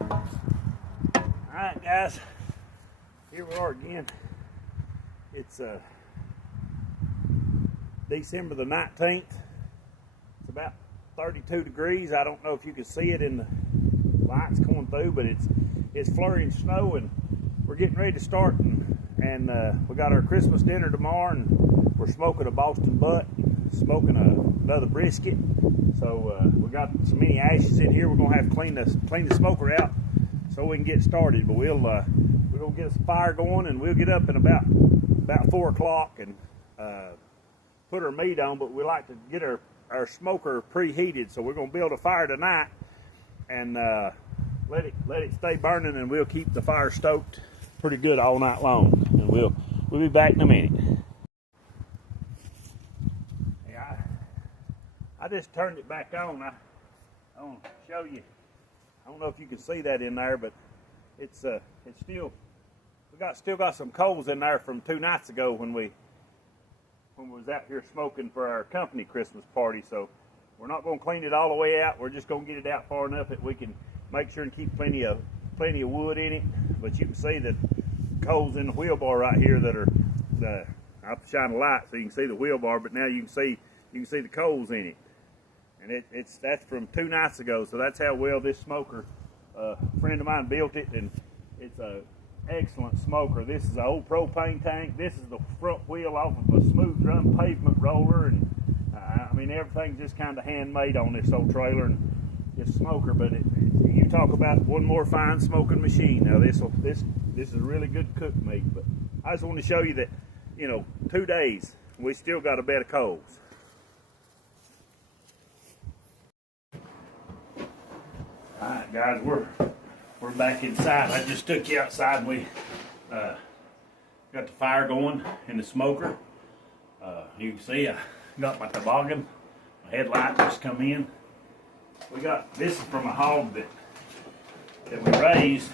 Alright guys, here we are again. It's December the 19th. It's about 32 degrees. I don't know if you can see it in the lights coming through, but it's flurrying snow, and we're getting ready to start, and we got our Christmas dinner tomorrow, and we're smoking a Boston butt, smoking another brisket. So we got so many ashes in here, we're gonna have to clean the smoker out so we can get started. But we're gonna get a fire going, and we'll get up in about 4 o'clock and put our meat on. But we like to get our smoker preheated, so we're gonna build a fire tonight and let it stay burning, and we'll keep the fire stoked pretty good all night long. And we'll be back in a minute. Yeah, I just turned it back on. I want to show you. I don't know if you can see that in there, but it's still got some coals in there from 2 nights ago when we was out here smoking for our company Christmas party. So we're not going to clean it all the way out. We're just going to get it out far enough that we can make sure and keep plenty of wood in it. But you can see the coals in the wheel bar right here that are I'll shine a light so you can see the wheel bar. But now you can see the coals in it. And that's from 2 nights ago, so that's how well this smoker, a friend of mine built it, and it's an excellent smoker. This is an old propane tank. This is the front wheel off of a smooth run pavement roller, and I mean, everything's just kind of handmade on this old trailer and this smoker. But you talk about one more fine smoking machine. Now this is a really good cooked meat. But I just want to show you that, 2 days we still got a bed of coals. Alright guys, we're back inside. I just took you outside, and we got the fire going in the smoker. You can see I got my toboggan. My headlight just come in. This is from a hog that we raised.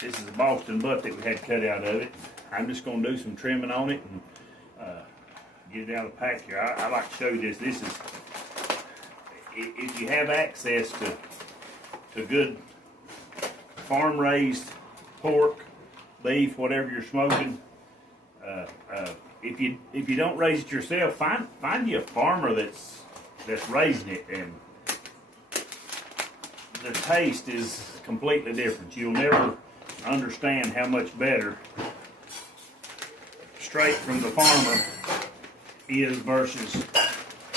This is a Boston butt that we had cut out of it. I'm just going to do some trimming on it and get it out of the pack here. I like to show you this. This is, if you have access to good farm-raised pork, beef, whatever you're smoking. If you don't raise it yourself, find you a farmer that's raising it, and the taste is completely different. You'll never understand how much better straight from the farmer is versus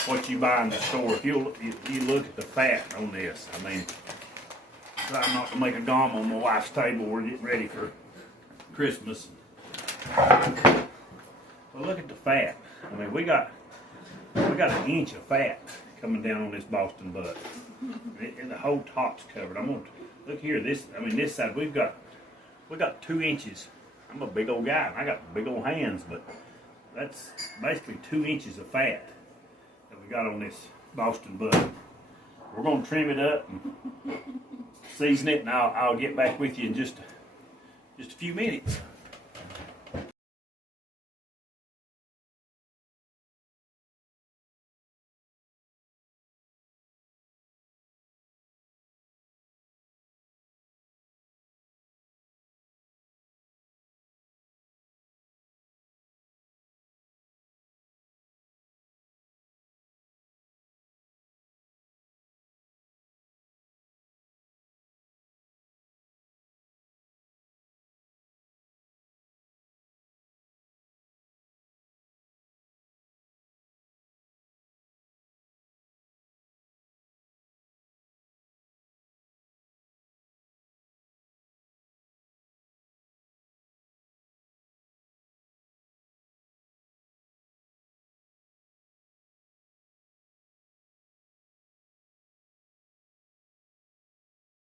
what you buy in the store. If you look at the fat on this, I mean, trying not to make a gum on my wife's table. We're getting ready for Christmas. Well, look at the fat. I mean, we got an inch of fat coming down on this Boston butt, and the whole top's covered. I'm gonna look here. This side we got 2 inches. I'm a big old guy, and I got big old hands, but that's basically 2 inches of fat that we got on this Boston butt. We're gonna trim it up and season it, and I'll get back with you in just a few minutes.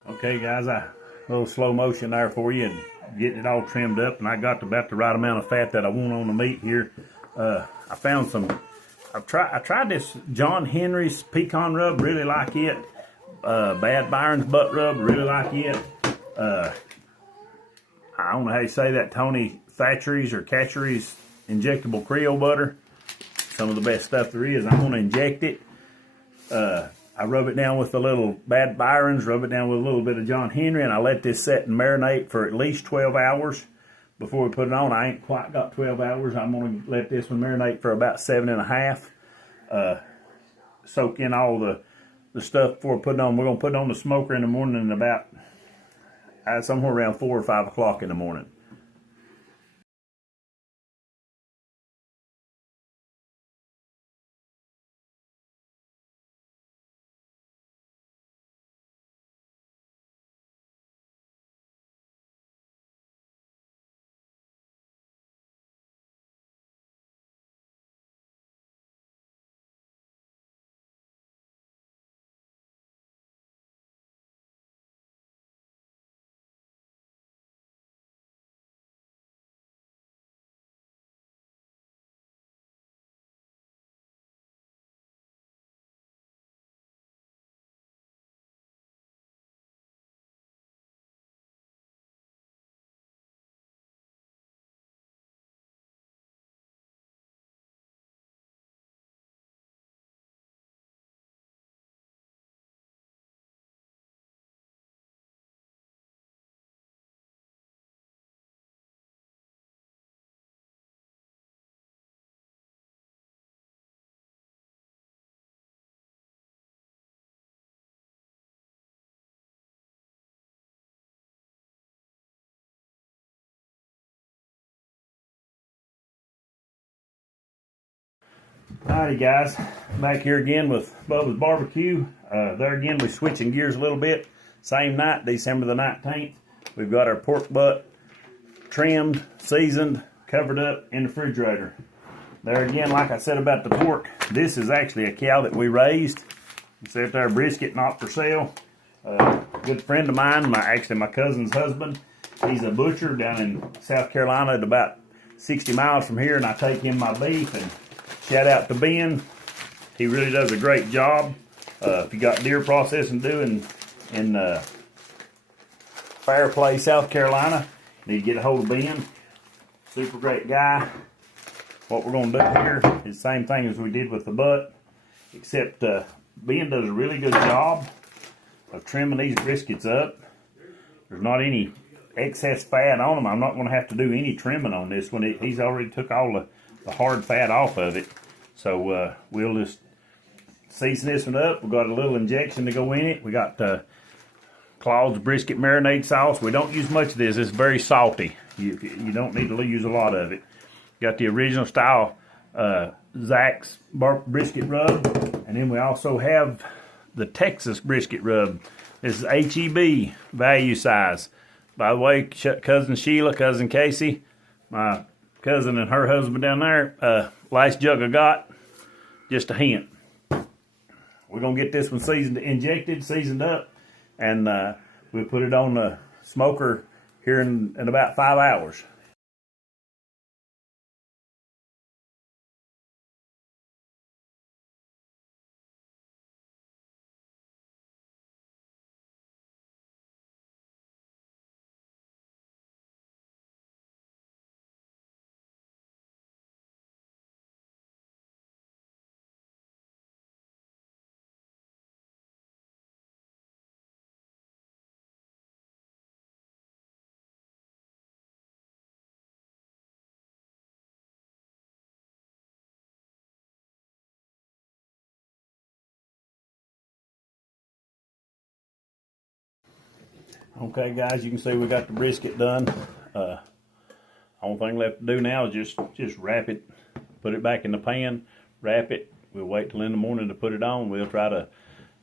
Okay guys, a little slow motion there for you, and getting it all trimmed up, and I got about the right amount of fat that I want on the meat here. I found I tried this John Henry's pecan rub, really like it. Bad Byron's butt rub, really like it. I don't know how you say that, Tony Thatchery's or Catchery's injectable Creole butter. Some of the best stuff there is. I'm going to inject it. I rub it down with a little Bad Byron's, rub it down with a little bit of John Henry, and I let this set and marinate for at least 12 hours before we put it on. I ain't quite got 12 hours. I'm going to let this one marinate for about 7.5. Soak in all the stuff before we put it on. We're going to put it on the smoker in the morning and about somewhere around 4 or 5 o'clock in the morning. Alrighty guys, back here again with Bubba's Barbecue. There again, we're switching gears a little bit. Same night, December the 19th. We've got our pork butt trimmed, seasoned, covered up in the refrigerator. There again, like I said about the pork, this is actually a cow that we raised. You see up there, brisket, not for sale. A good friend of mine, actually my cousin's husband, he's a butcher down in South Carolina at about 60 miles from here, and I take him my beef. And shout out to Ben. He really does a great job. If you got deer processing doing in Fairplay, South Carolina, you need to get a hold of Ben. Super great guy. What we're going to do here is the same thing as we did with the butt, except Ben does a really good job of trimming these briskets up. There's not any excess fat on them. I'm not going to have to do any trimming on this one. He's already took all the hard fat off of it. So we'll just season this one up. We've got a little injection to go in it. We got Claude's brisket marinade sauce. We don't use much of this. It's very salty. You don't need to use a lot of it. Got the original style Zach's brisket rub. And then we also have the Texas brisket rub. This is HEB value size. By the way, cousin Sheila, cousin Casey, my cousin and her husband down there, last jug I got, just a hint. We're going to get this one injected, seasoned up, and we'll put it on the smoker here in about 5 hours. Okay guys, you can see we got the brisket done. Only thing left to do now is just wrap it, put it back in the pan, wrap it. We'll wait till in the morning to put it on. We'll try to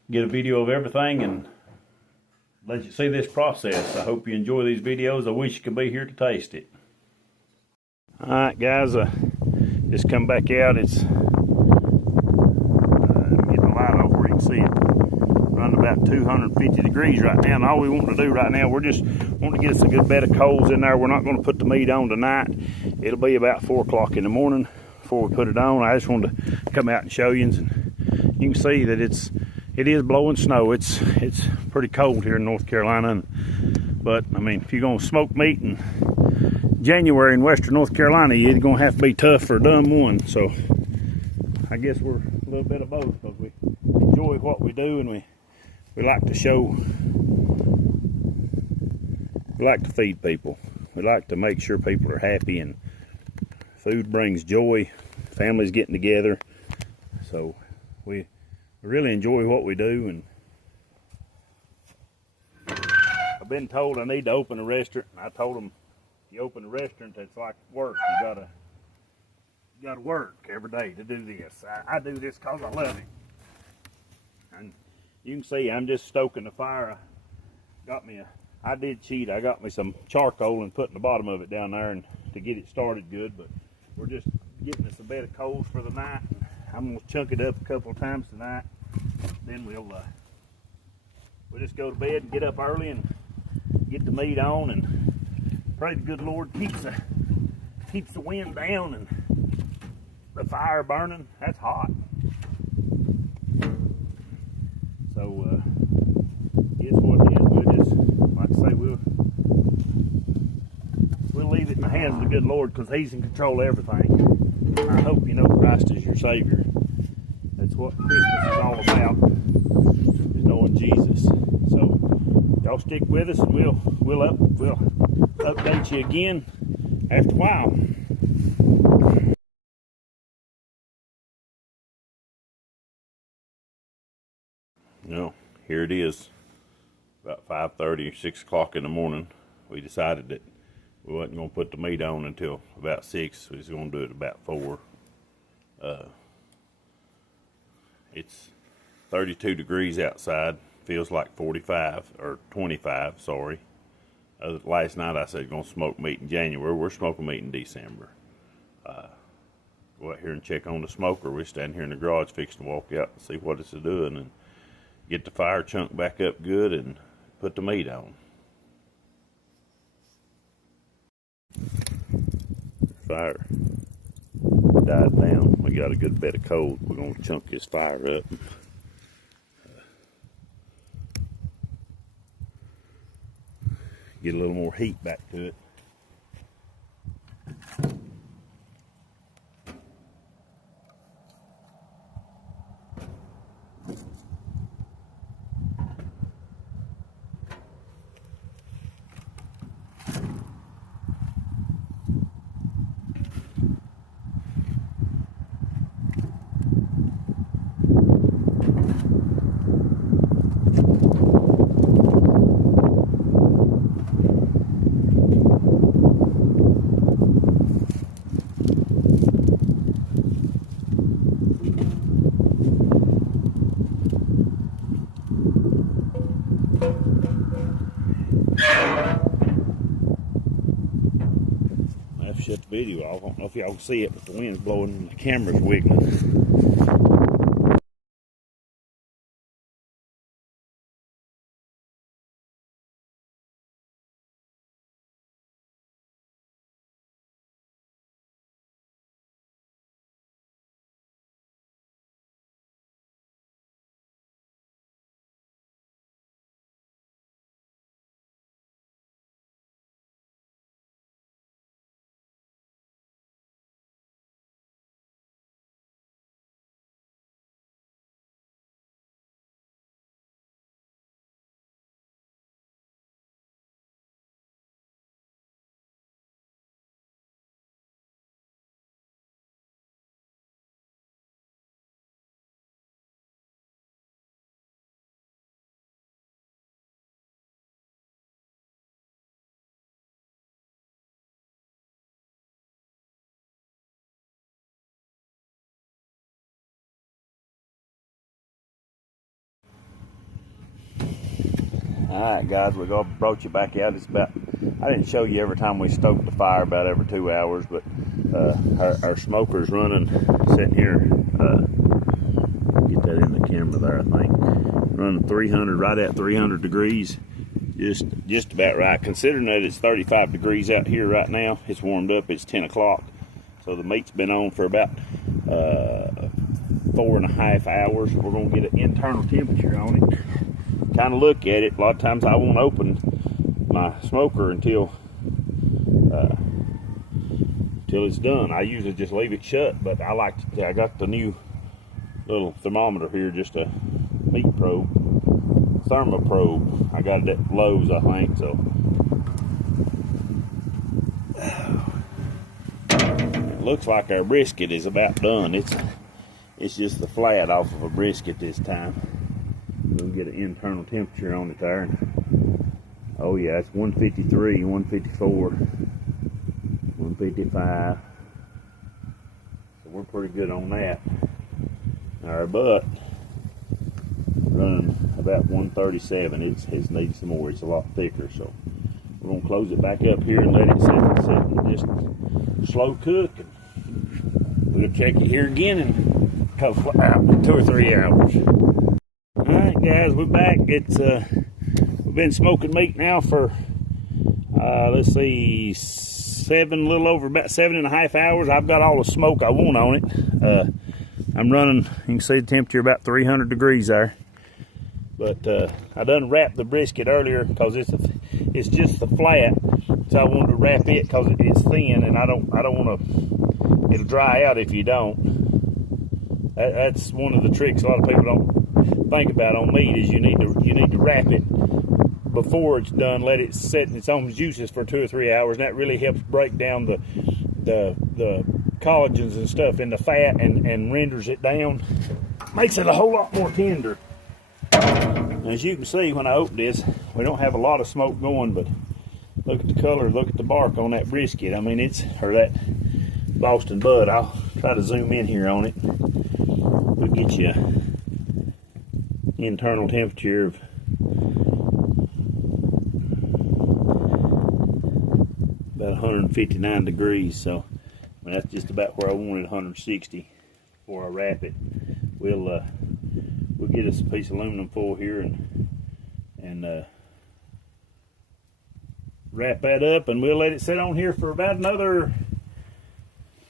get a video of everything and let you see this process. I hope you enjoy these videos. I wish you could be here to taste it. Alright guys, just come back out. It's getting the light off where you can see it. Running about 250 degrees right now, and all we want to do right now, we're just wanting to get us a good bed of coals in there. We're not going to put the meat on tonight. It'll be about 4 o'clock in the morning before we put it on. I just wanted to come out and show you, and you can see that it is blowing snow. It's pretty cold here in North Carolina, but I mean, if you're going to smoke meat in January in Western North Carolina, you're going to have to be tough for a dumb one. So I guess we're a little bit of both, because we enjoy enjoy what we do, and we like to show, we like to feed people. We like to make sure people are happy, and food brings joy, families getting together. So we really enjoy what we do, and I've been told I need to open a restaurant, and I told them, if you open a restaurant, it's like work. You gotta work every day to do this. I do this because I love it. And you can see I'm just stoking the fire. I did cheat. I got me some charcoal and put in the bottom of it down there and to get it started good, but we're just getting us a bed of coals for the night. I'm gonna chunk it up a couple of times tonight. Then we'll just go to bed and get up early and get the meat on, and pray the good Lord keeps the wind down and the fire burning. That's hot. So it's what it is. We'll just, like I say, we'll leave it in the hands of the good Lord, because He's in control of everything. I hope you know Christ is your Savior. That's what Christmas is all about, is knowing Jesus. So y'all stick with us, and we'll update you again after a while. Here it is, about 5:30 or 6 o'clock in the morning. We decided that we wasn't going to put the meat on until about 6. We was going to do it about 4. It's 32 degrees outside. Feels like 45 or 25. Sorry. Last night I said going to smoke meat in January. We're smoking meat in December. Go out here and check on the smoker. We're standing here in the garage fixing to walk out and see what it's doing, and get the fire chunked back up good and put the meat on. Fire died down. We got a good bed of coals. We're going to chunk this fire up. Get a little more heat back to it. Shut the video off. I don't know if y'all can see it, but the wind's blowing and the camera's wiggling. Alright guys, we brought you back out. It's about, I didn't show you every time we stoked the fire, about every 2 hours, but our smoker's running, sitting here, get that in the camera there I think, running 300, right at 300 degrees, just about right, considering that it's 35 degrees out here right now. It's warmed up, it's 10 o'clock, so the meat's been on for about 4.5 hours. We're going to get an internal temperature on it, kind of look at it. A lot of times I won't open my smoker until it's done. I usually just leave it shut, but I got the new little thermometer here just to meat probe, thermoprobe. I got it at Lowe's, I think. So it looks like our brisket is about done. It's just the flat off of a brisket this time. We'll get an internal temperature on it there. Oh yeah, it's 153, 154, 155. So we're pretty good on that. Our butt running about 137. It needs some more. It's a lot thicker. So we're gonna close it back up here and let it sit and just slow cook. And we'll check it here again in a couple, 2 or 3 hours. All right, guys, we're back. It's we've been smoking meat now for let's see, a little over about 7.5 hours. I've got all the smoke I want on it. I'm running, you can see the temperature about 300 degrees there. But I done wrapped the brisket earlier because it's just the flat, so I wanted to wrap it because it's thin, and I don't want to. It'll dry out if you don't. That's one of the tricks a lot of people don't think about on meat is you need to wrap it before it's done. Let it set in its own juices for 2 or 3 hours, and that really helps break down the collagens and stuff in the fat and renders it down. Makes it a whole lot more tender. As you can see, when I open this, we don't have a lot of smoke going, but look at the color, look at the bark on that brisket. I mean, or that Boston bud. I'll try to zoom in here on it. We'll get you internal temperature of about 159 degrees. So I mean, that's just about where I wanted, 160 before I wrap it. We'll get us a piece of aluminum foil here and wrap that up, and we'll let it sit on here for about another,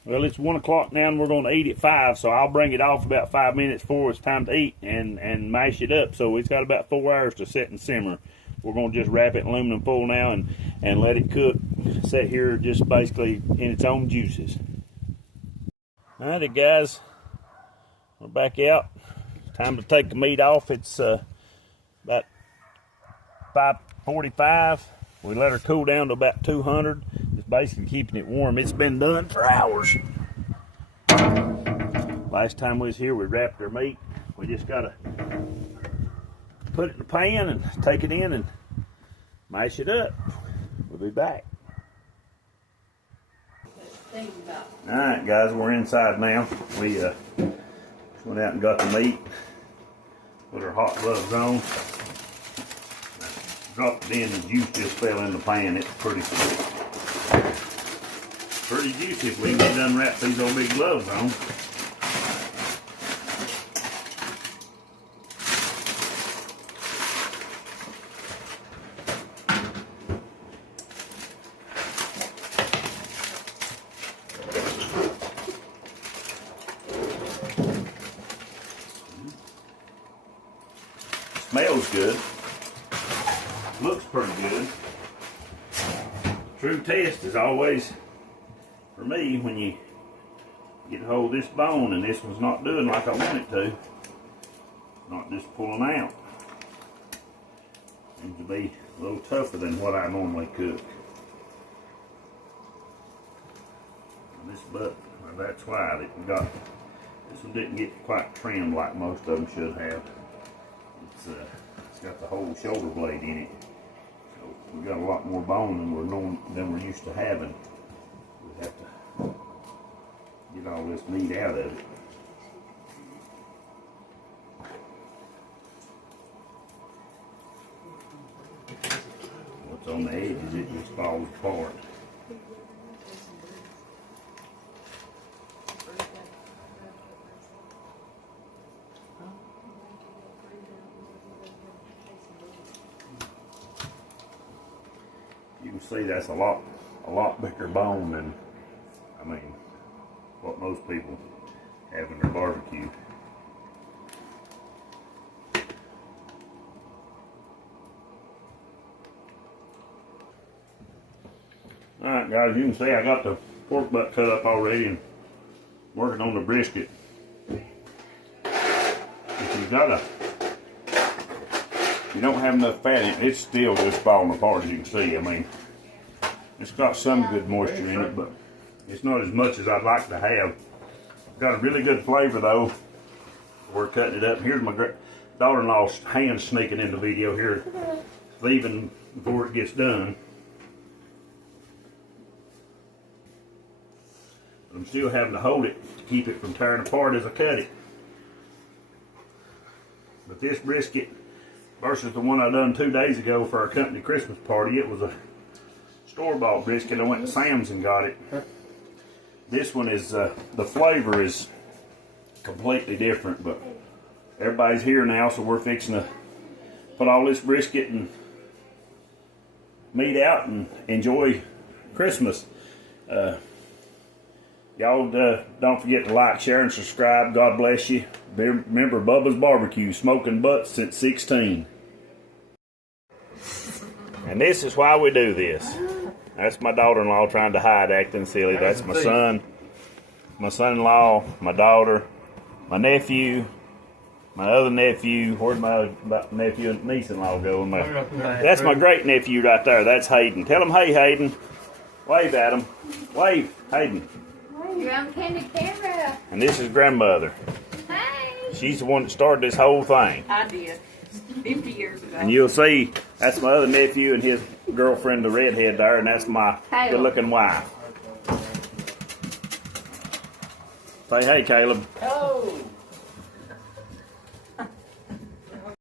well, it's 1 o'clock now and we're going to eat at 5, so I'll bring it off about 5 minutes before it's time to eat and mash it up. So it's got about 4 hours to set and simmer. We're going to just wrap it in aluminum foil now and let it cook, sit here just basically in its own juices. Alrighty, guys, we're back out. Time to take the meat off. It's about 5:45. We let her cool down to about 200. It's basically keeping it warm. It's been done for hours. Last time we was here, we wrapped our meat. We just gotta put it in the pan and take it in and mash it up. We'll be back. All right, guys, we're inside now. We went out and got the meat, put our hot gloves on, dropped it in, the juice just fell in the pan. It's pretty juicy if we can get done wrap these old big gloves on. Smells good. Looks pretty good. True test is always, for me, when you get a hold of this bone and this one's not doing like I want it to, not just pulling out. Seems to be a little tougher than what I normally cook. And this butt, well, that's why this one didn't get quite trimmed like most of them should have. It's got the whole shoulder blade in it, so we got a lot more bone than we're used to having. We have to get all this meat out of it. What's on the edges, it just falls apart. You can see that's a lot bigger bone than, I mean, what most people have in their barbecue. Alright, guys, you can see I got the pork butt cut up already and working on the brisket. If you've got a you don't have enough fat in it, it's still just falling apart, as you can see. I mean, it's got some good moisture in it, but it's not as much as I'd like to have. Got a really good flavor though. We're cutting it up. Here's my daughter-in-law's hand sneaking in the video here, leaving before it gets done. I'm still having to hold it to keep it from tearing apart as I cut it. But this brisket versus the one I done 2 days ago for our company Christmas party, it was a store-bought brisket. I went to Sam's and got it. This one is, the flavor is completely different, but everybody's here now, so we're fixing to put all this brisket and meat out and enjoy Christmas. Y'all don't forget to like, share, and subscribe. God bless you. Remember Bubba's Barbecue, smoking butts since 16. And this is why we do this. That's my daughter-in-law trying to hide, acting silly. That's my son, my son-in-law, my daughter, my nephew, my other nephew. Where'd my nephew and niece-in-law go? That's my great nephew right there. That's Hayden. Tell him, hey, Hayden. Wave at him. Wave, Hayden. You're on camera. And this is grandmother. Hey. She's the one that started this whole thing. I did. 50 years ago. And you'll see, that's my other nephew and his girlfriend, the redhead there, and that's my good-looking wife. Say hey, Caleb. Oh.